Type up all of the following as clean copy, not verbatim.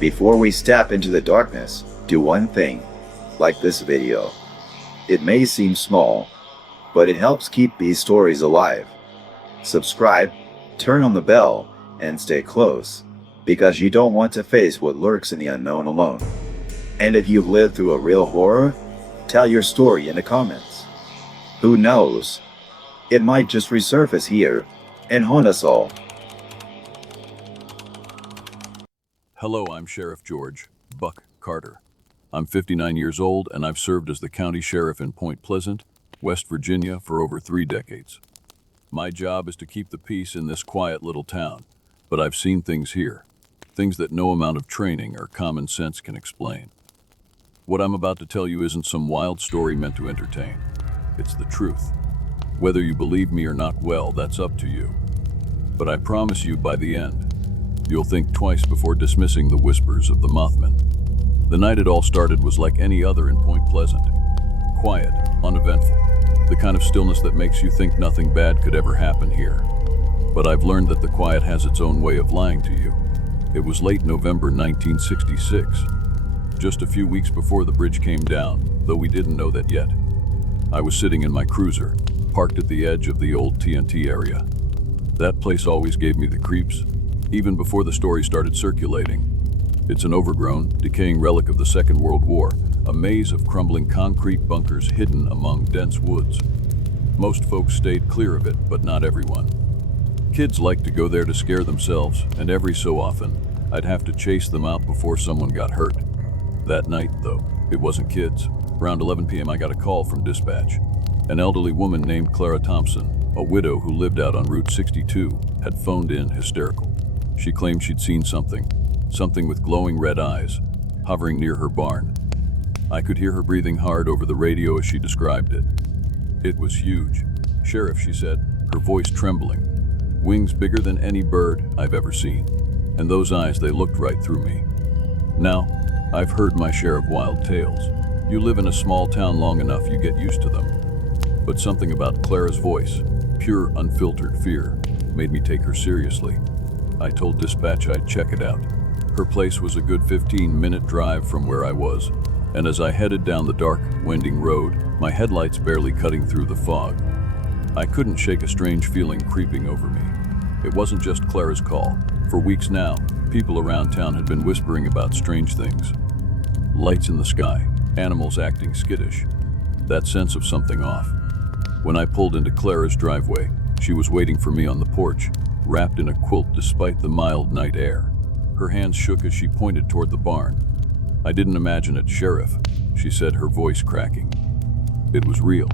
Before we step into the darkness, do one thing. Like this video. It may seem small, but it helps keep these stories alive. Subscribe, turn on the bell, and stay close, because you don't want to face what lurks in the unknown alone. And if you've lived through a real horror, tell your story in the comments. Who knows? It might just resurface here and haunt us all. Hello, I'm Sheriff George Buck Carter. I'm 59 years old and I've served as the county sheriff in Point Pleasant, West Virginia for over 3 decades. My job is to keep the peace in this quiet little town, but I've seen things here, things that no amount of training or common sense can explain. What I'm about to tell you isn't some wild story meant to entertain. It's the truth. Whether you believe me or not, well, that's up to you. But I promise you by the end, you'll think twice before dismissing the whispers of the Mothman. The night it all started was like any other in Point Pleasant. Quiet, uneventful, the kind of stillness that makes you think nothing bad could ever happen here. But I've learned that the quiet has its own way of lying to you. It was late November 1966, just a few weeks before the bridge came down, though we didn't know that yet. I was sitting in my cruiser, parked at the edge of the old TNT area. That place always gave me the creeps, even before the story started circulating. It's an overgrown, decaying relic of the Second World War, a maze of crumbling concrete bunkers hidden among dense woods. Most folks stayed clear of it, but not everyone. Kids liked to go there to scare themselves, and every so often, I'd have to chase them out before someone got hurt. That night, though, it wasn't kids. Around 11 p.m. I got a call from dispatch. An elderly woman named Clara Thompson, a widow who lived out on Route 62, had phoned in hysterical. She claimed she'd seen something with glowing red eyes, hovering near her barn. I could hear her breathing hard over the radio as she described it. It was huge. "Sheriff," she said, her voice trembling. "Wings bigger than any bird I've ever seen. And those eyes, they looked right through me." Now, I've heard my share of wild tales. You live in a small town long enough, you get used to them. But something about Clara's voice, pure unfiltered fear, made me take her seriously. I told dispatch I'd check it out. Her place was a good 15-minute drive from where I was, and as I headed down the dark, winding road, my headlights barely cutting through the fog, I couldn't shake a strange feeling creeping over me. It wasn't just Clara's call. For weeks now, people around town had been whispering about strange things. Lights in the sky, animals acting skittish, that sense of something off. When I pulled into Clara's driveway, she was waiting for me on the porch, wrapped in a quilt despite the mild night air. Her hands shook as she pointed toward the barn. "I didn't imagine it, Sheriff," she said, her voice cracking. It was real.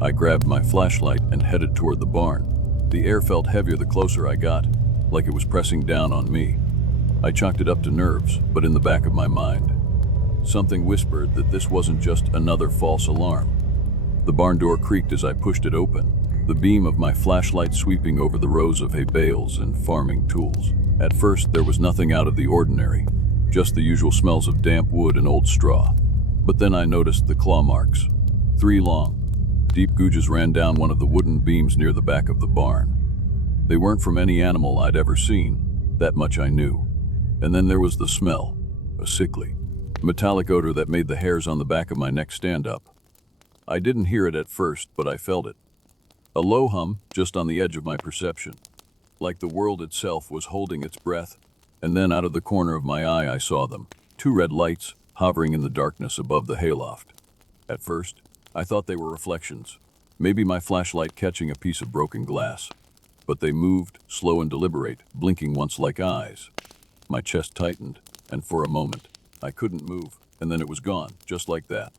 I grabbed my flashlight and headed toward the barn. The air felt heavier the closer I got, like it was pressing down on me. I chalked it up to nerves, but in the back of my mind, something whispered that this wasn't just another false alarm. The barn door creaked as I pushed it open, the beam of my flashlight sweeping over the rows of hay bales and farming tools. At first, there was nothing out of the ordinary, just the usual smells of damp wood and old straw. But then I noticed the claw marks. 3 long, deep gouges ran down one of the wooden beams near the back of the barn. They weren't from any animal I'd ever seen, that much I knew. And then there was the smell, a sickly, metallic odor that made the hairs on the back of my neck stand up. I didn't hear it at first, but I felt it. A low hum just on the edge of my perception, like the world itself was holding its breath. And then out of the corner of my eye I saw them, 2 red lights hovering in the darkness above the hayloft. At first, I thought they were reflections, maybe my flashlight catching a piece of broken glass. But they moved, slow and deliberate, blinking once like eyes. My chest tightened, and for a moment, I couldn't move, and then it was gone, just like that.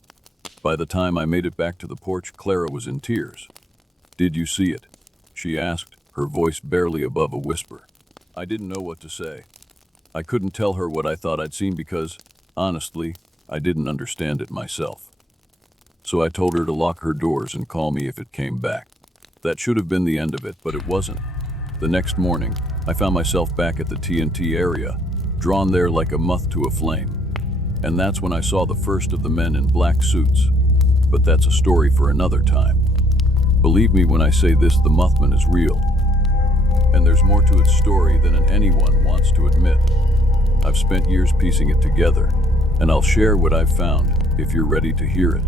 By the time I made it back to the porch, Clara was in tears. "Did you see it?" she asked, her voice barely above a whisper. I didn't know what to say. I couldn't tell her what I thought I'd seen because, honestly, I didn't understand it myself. So I told her to lock her doors and call me if it came back. That should have been the end of it, but it wasn't. The next morning, I found myself back at the TNT area, drawn there like a moth to a flame. And that's when I saw the first of the men in black suits. But that's a story for another time. Believe me when I say this, the Mothman is real. And there's more to its story than anyone wants to admit. I've spent years piecing it together, and I'll share what I've found if you're ready to hear it.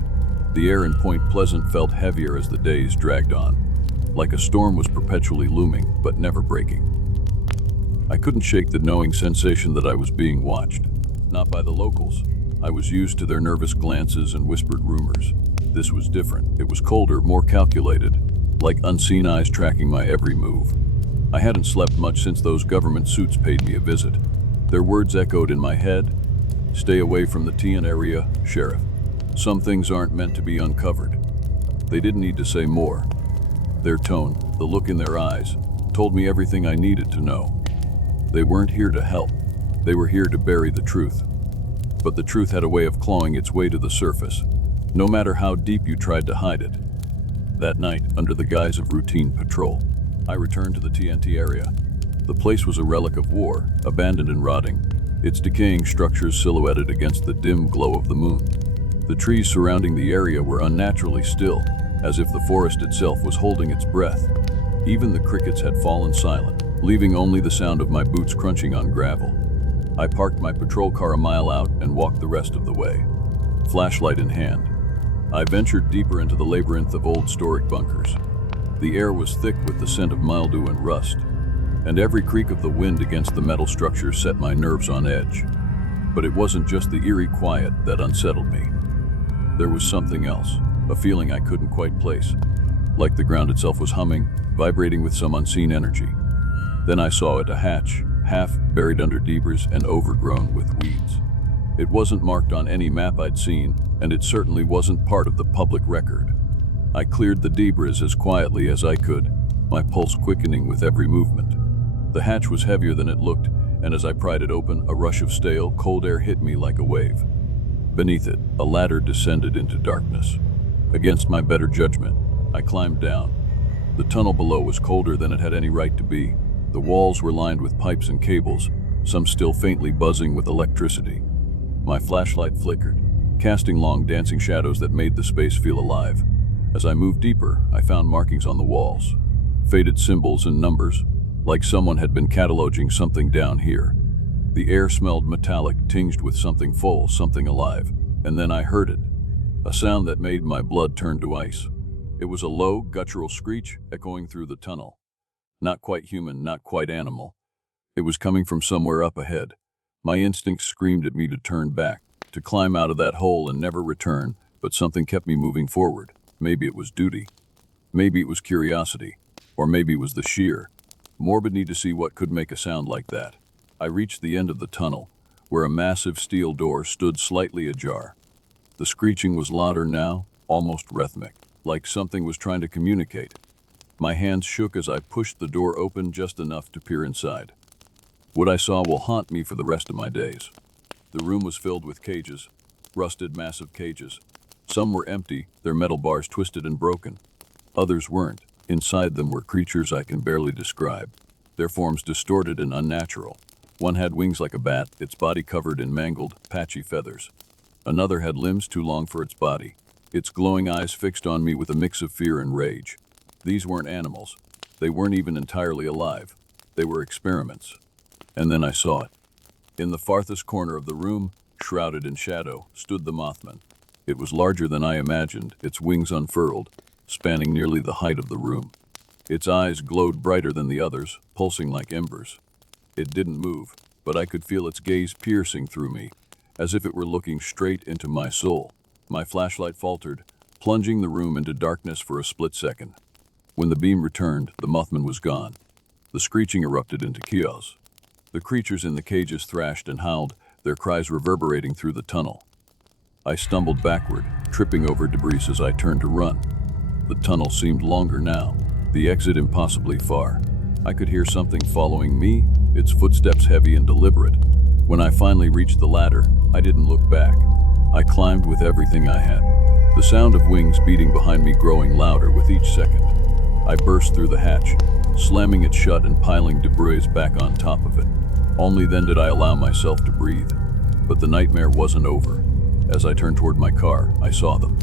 The air in Point Pleasant felt heavier as the days dragged on, like a storm was perpetually looming but never breaking. I couldn't shake the knowing sensation that I was being watched. Not by the locals. I was used to their nervous glances and whispered rumors. This was different. It was colder, more calculated, like unseen eyes tracking my every move. I hadn't slept much since those government suits paid me a visit. Their words echoed in my head. Stay away from the TN area, Sheriff. Some things aren't meant to be uncovered. They didn't need to say more. Their tone, the look in their eyes, told me everything I needed to know. They weren't here to help. They were here to bury the truth. But the truth had a way of clawing its way to the surface, no matter how deep you tried to hide it. That night, under the guise of routine patrol, I returned to the TNT area. The place was a relic of war, abandoned and rotting, its decaying structures silhouetted against the dim glow of the moon. The trees surrounding the area were unnaturally still, as if the forest itself was holding its breath. Even the crickets had fallen silent, leaving only the sound of my boots crunching on gravel. I parked my patrol car a mile out and walked the rest of the way, flashlight in hand. I ventured deeper into the labyrinth of old storage bunkers. The air was thick with the scent of mildew and rust, and every creak of the wind against the metal structures set my nerves on edge. But it wasn't just the eerie quiet that unsettled me. There was something else, a feeling I couldn't quite place, like the ground itself was humming, vibrating with some unseen energy. Then I saw it, a hatch, half buried under debris and overgrown with weeds. It wasn't marked on any map I'd seen, and it certainly wasn't part of the public record. I cleared the debris as quietly as I could, my pulse quickening with every movement. The hatch was heavier than it looked, and as I pried it open, a rush of stale, cold air hit me like a wave. Beneath it, a ladder descended into darkness. Against my better judgment, I climbed down. The tunnel below was colder than it had any right to be. The walls were lined with pipes and cables, some still faintly buzzing with electricity. My flashlight flickered, casting long dancing shadows that made the space feel alive. As I moved deeper, I found markings on the walls, faded symbols and numbers, like someone had been cataloging something down here. The air smelled metallic, tinged with something full, something alive. And then I heard it, a sound that made my blood turn to ice. It was a low, guttural screech echoing through the tunnel. Not quite human, not quite animal. It was coming from somewhere up ahead. My instincts screamed at me to turn back, to climb out of that hole and never return, but something kept me moving forward. Maybe it was duty. Maybe it was curiosity. Or maybe it was the sheer, morbid need to see what could make a sound like that. I reached the end of the tunnel, where a massive steel door stood slightly ajar. The screeching was louder now, almost rhythmic, like something was trying to communicate. My hands shook as I pushed the door open just enough to peer inside. What I saw will haunt me for the rest of my days. The room was filled with cages, rusted, massive cages. Some were empty, their metal bars twisted and broken. Others weren't. Inside them were creatures I can barely describe, their forms distorted and unnatural. One had wings like a bat, its body covered in mangled, patchy feathers. Another had limbs too long for its body, its glowing eyes fixed on me with a mix of fear and rage. These weren't animals. They weren't even entirely alive. They were experiments. And then I saw it. In the farthest corner of the room, shrouded in shadow, stood the Mothman. It was larger than I imagined, its wings unfurled, spanning nearly the height of the room. Its eyes glowed brighter than the others, pulsing like embers. It didn't move, but I could feel its gaze piercing through me, as if it were looking straight into my soul. My flashlight faltered, plunging the room into darkness for a split second. When the beam returned, the Mothman was gone. The screeching erupted into chaos. The creatures in the cages thrashed and howled, their cries reverberating through the tunnel. I stumbled backward, tripping over debris as I turned to run. The tunnel seemed longer now, the exit impossibly far. I could hear something following me, its footsteps heavy and deliberate. When I finally reached the ladder, I didn't look back. I climbed with everything I had, the sound of wings beating behind me growing louder with each second. I burst through the hatch, slamming it shut and piling debris back on top of it. Only then did I allow myself to breathe. But the nightmare wasn't over. As I turned toward my car, I saw them.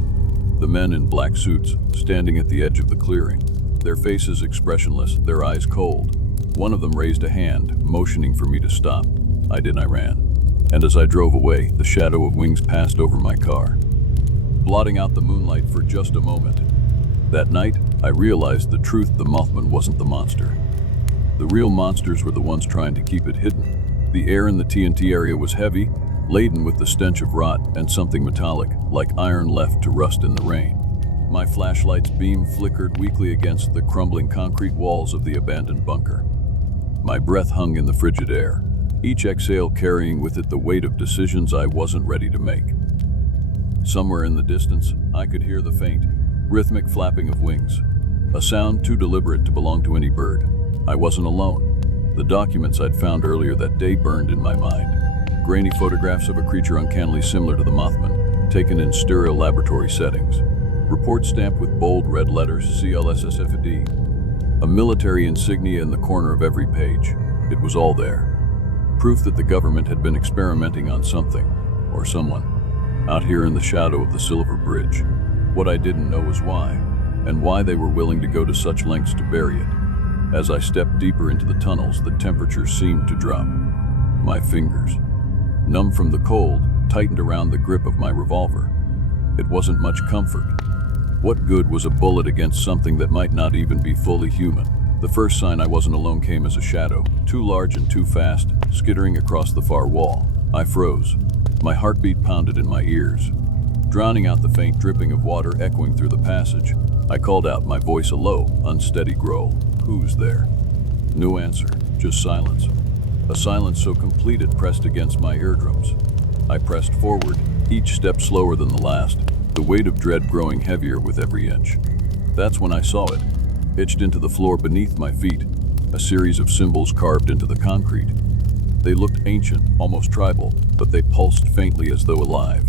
The men in black suits, standing at the edge of the clearing, their faces expressionless, their eyes cold. One of them raised a hand, motioning for me to stop. I ran. And as I drove away, the shadow of wings passed over my car, blotting out the moonlight for just a moment. That night, I realized the truth: the Mothman wasn't the monster. The real monsters were the ones trying to keep it hidden. The air in the TNT area was heavy, laden with the stench of rot and something metallic, like iron left to rust in the rain. My flashlight's beam flickered weakly against the crumbling concrete walls of the abandoned bunker. My breath hung in the frigid air, each exhale carrying with it the weight of decisions I wasn't ready to make. Somewhere in the distance, I could hear the faint, rhythmic flapping of wings, a sound too deliberate to belong to any bird. I wasn't alone. The documents I'd found earlier that day burned in my mind. Grainy photographs of a creature uncannily similar to the Mothman, taken in sterile laboratory settings. Reports stamped with bold red letters, CLSSFD. A military insignia in the corner of every page. It was all there. Proof that the government had been experimenting on something, or someone, out here in the shadow of the Silver Bridge. What I didn't know was why, and why they were willing to go to such lengths to bury it. As I stepped deeper into the tunnels, the temperature seemed to drop. My fingers, numb from the cold, tightened around the grip of my revolver. It wasn't much comfort. What good was a bullet against something that might not even be fully human? The first sign I wasn't alone came as a shadow, too large and too fast, skittering across the far wall. I froze. My heartbeat pounded in my ears, drowning out the faint dripping of water echoing through the passage. I called out, my voice a low, unsteady growl. Who's there? No answer, just silence. A silence so complete it pressed against my eardrums. I pressed forward, each step slower than the last, the weight of dread growing heavier with every inch. That's when I saw it, etched into the floor beneath my feet, a series of symbols carved into the concrete. They looked ancient, almost tribal, but they pulsed faintly as though alive.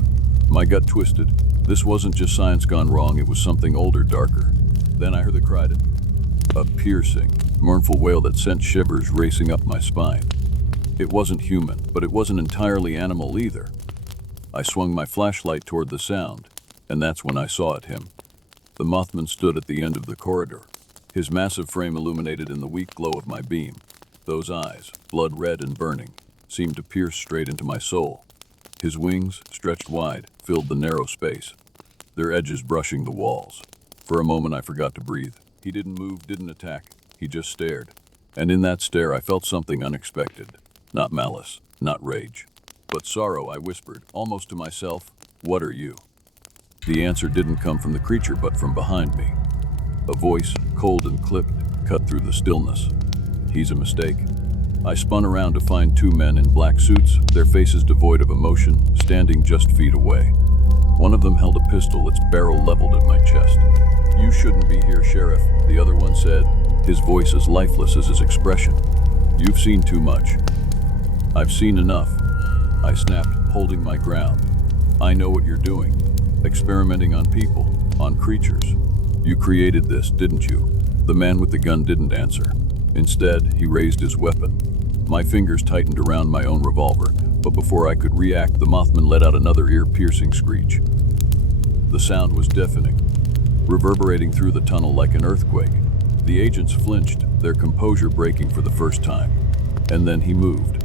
My gut twisted. This wasn't just science gone wrong, it was something older, darker. Then I heard the cry, a piercing, mournful wail that sent shivers racing up my spine. It wasn't human, but it wasn't entirely animal either. I swung my flashlight toward the sound, and that's when I saw it, him. The Mothman stood at the end of the corridor, his massive frame illuminated in the weak glow of my beam. Those eyes, blood red and burning, seemed to pierce straight into my soul. His wings, stretched wide, filled the narrow space, their edges brushing the walls. For a moment I forgot to breathe. He didn't move, didn't attack. He just stared. And in that stare I felt something unexpected. Not malice, not rage, but sorrow. I whispered, almost to myself, "What are you?" The answer didn't come from the creature, but from behind me. A voice, cold and clipped, cut through the stillness. "He's a mistake." I spun around to find two men in black suits, their faces devoid of emotion, standing just feet away. One of them held a pistol, its barrel leveled at my chest. "You shouldn't be here, Sheriff," the other one said, his voice as lifeless as his expression. "You've seen too much." "I've seen enough," I snapped, holding my ground. "I know what you're doing. Experimenting on people, on creatures. You created this, didn't you?" The man with the gun didn't answer. Instead, he raised his weapon. My fingers tightened around my own revolver, but before I could react, the Mothman let out another ear-piercing screech. The sound was deafening, reverberating through the tunnel like an earthquake. The agents flinched, their composure breaking for the first time. And then he moved.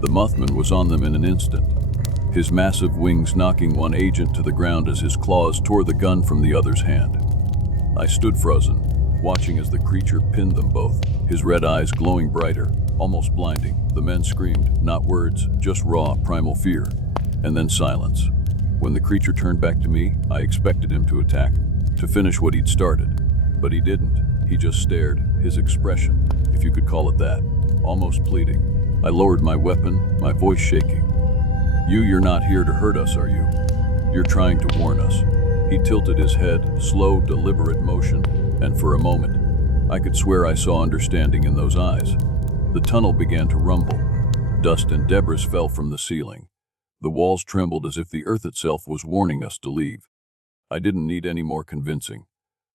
The Mothman was on them in an instant, his massive wings knocking one agent to the ground as his claws tore the gun from the other's hand. I stood frozen, watching as the creature pinned them both, his red eyes glowing brighter, almost blinding. The men screamed, not words, just raw, primal fear. And then silence. When the creature turned back to me, I expected him to attack, to finish what he'd started. But he didn't. He just stared, his expression, if you could call it that, almost pleading. I lowered my weapon, my voice shaking. You're not here to hurt us, are you? You're trying to warn us." He tilted his head, slow, deliberate motion, and for a moment, I could swear I saw understanding in those eyes. The tunnel began to rumble. Dust and debris fell from the ceiling. The walls trembled as if the earth itself was warning us to leave. I didn't need any more convincing.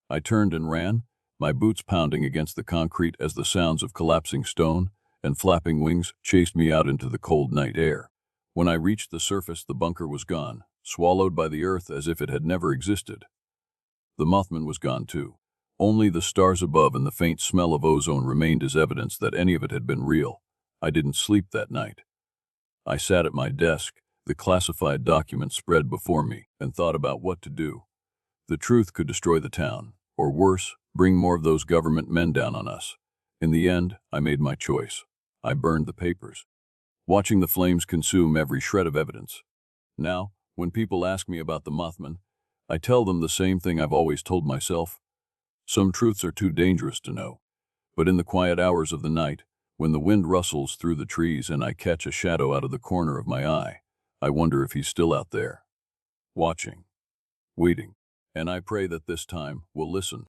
I turned and ran, my boots pounding against the concrete as the sounds of collapsing stone and flapping wings chased me out into the cold night air. When I reached the surface, the bunker was gone, swallowed by the earth as if it had never existed. The Mothman was gone too. Only the stars above and the faint smell of ozone remained as evidence that any of it had been real. I didn't sleep that night. I sat at my desk, the classified documents spread before me, and thought about what to do. The truth could destroy the town, or worse, bring more of those government men down on us. In the end, I made my choice. I burned the papers, watching the flames consume every shred of evidence. Now, when people ask me about the Mothman, I tell them the same thing I've always told myself. Some truths are too dangerous to know. But in the quiet hours of the night, when the wind rustles through the trees and I catch a shadow out of the corner of my eye, I wonder if he's still out there, watching, waiting, and I pray that this time we'll listen.